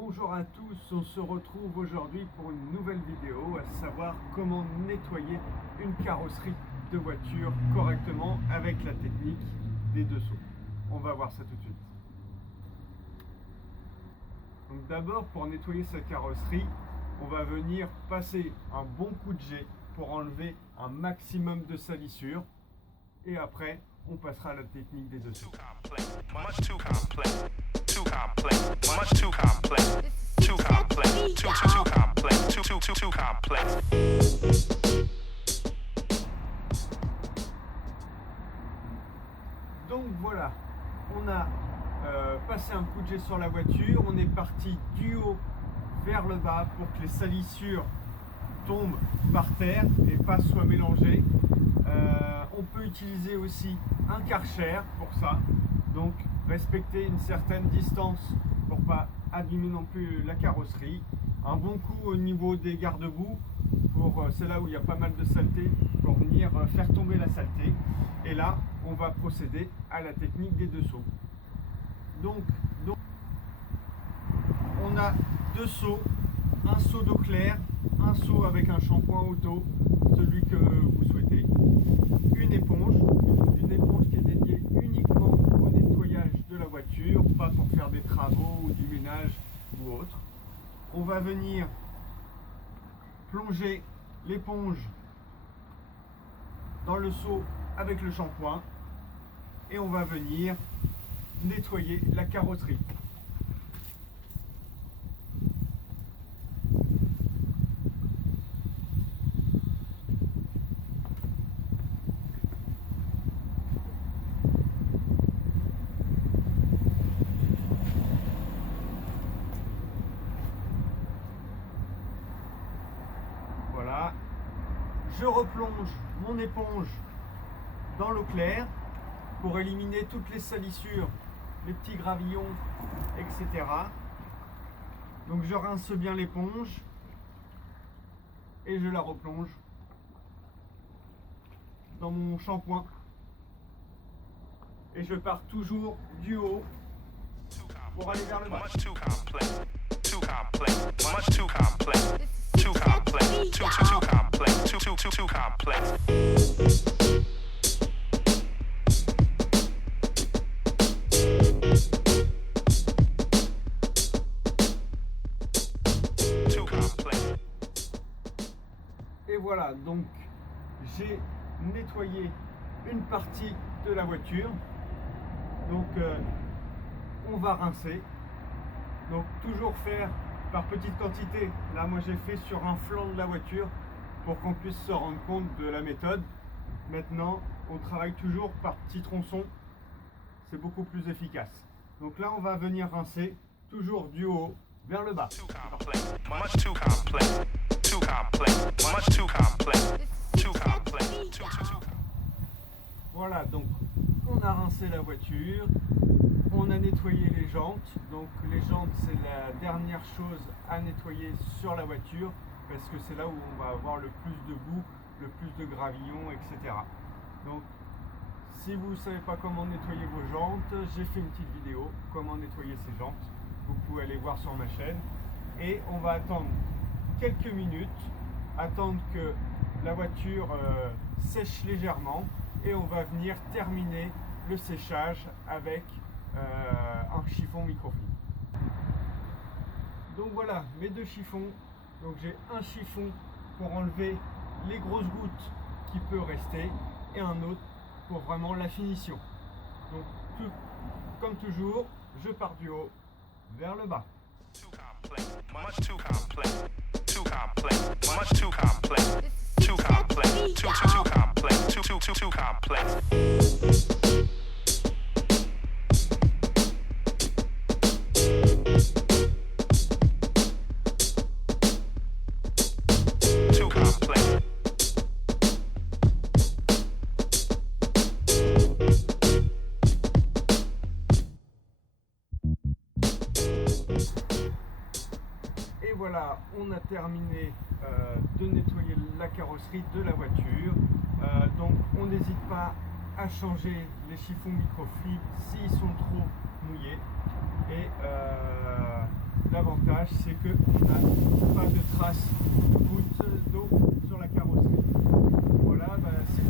Bonjour à tous, on se retrouve aujourd'hui pour une nouvelle vidéo, à savoir comment nettoyer une carrosserie de voiture correctement avec la technique des deux sauts. On va voir ça tout de suite. Donc d'abord, pour nettoyer sa carrosserie, on va venir passer un bon coup de jet pour enlever un maximum de salissure et après on passera à la technique des deux sauts. Donc voilà, on a passé un coup de jet sur la voiture, on est parti du haut vers le bas pour que les salissures tombent par terre et pas soient mélangées. On peut utiliser aussi un Karcher pour ça, donc respecter une certaine distance pour pas abîmer non plus la carrosserie. Un bon coup au niveau des garde-boue, c'est là où il y a pas mal de saleté, pour venir faire tomber la saleté. Et là, on va procéder à la technique des deux sauts. Donc on a deux seaux, un seau d'eau claire, un seau avec un shampoing auto, celui que vous souhaitez, une éponge qui est dédiée uniquement au nettoyage de la voiture, pas pour faire des travaux ou du ménage ou autre. On va venir plonger l'éponge dans le seau avec le shampoing et on va venir nettoyer la carrosserie. Voilà, je replonge mon éponge dans l'eau claire pour éliminer toutes les salissures, les petits gravillons, etc. Donc je rince bien l'éponge et je la replonge dans mon shampoing. Et je pars toujours du haut pour aller vers le bas. Et voilà, donc j'ai nettoyé une partie de la voiture. Donc on va rincer. Donc toujours faire par petite quantité. Là moi j'ai fait sur un flanc de la voiture pour qu'on puisse se rendre compte de la méthode. Maintenant on travaille toujours par petits tronçons, c'est beaucoup plus efficace. Donc là on va venir rincer toujours du haut vers le bas. Voilà, donc on a rincé la voiture, on a nettoyé les jantes. Donc les jantes c'est la dernière chose à nettoyer sur la voiture parce que c'est là où on va avoir le plus de boue, le plus de gravillons, etc. Donc si vous ne savez pas comment nettoyer vos jantes, j'ai fait une petite vidéo comment nettoyer ces jantes. Vous pouvez aller voir sur ma chaîne. Et on va attendre quelques minutes, attendre que la voiture sèche légèrement et on va venir terminer le séchage avec un chiffon microfibre. Donc voilà mes deux chiffons. Donc j'ai un chiffon pour enlever les grosses gouttes qui peuvent rester et un autre pour vraiment la finition. Donc comme toujours, je pars du haut vers le bas. Et voilà, on a terminé de nettoyer la carrosserie de la voiture. Donc on n'hésite pas à changer les chiffons microfibres s'ils sont trop mouillés. Et l'avantage l'avantage, c'est qu'on n'a pas de traces de gouttes d'eau sur la carrosserie. Voilà, c'est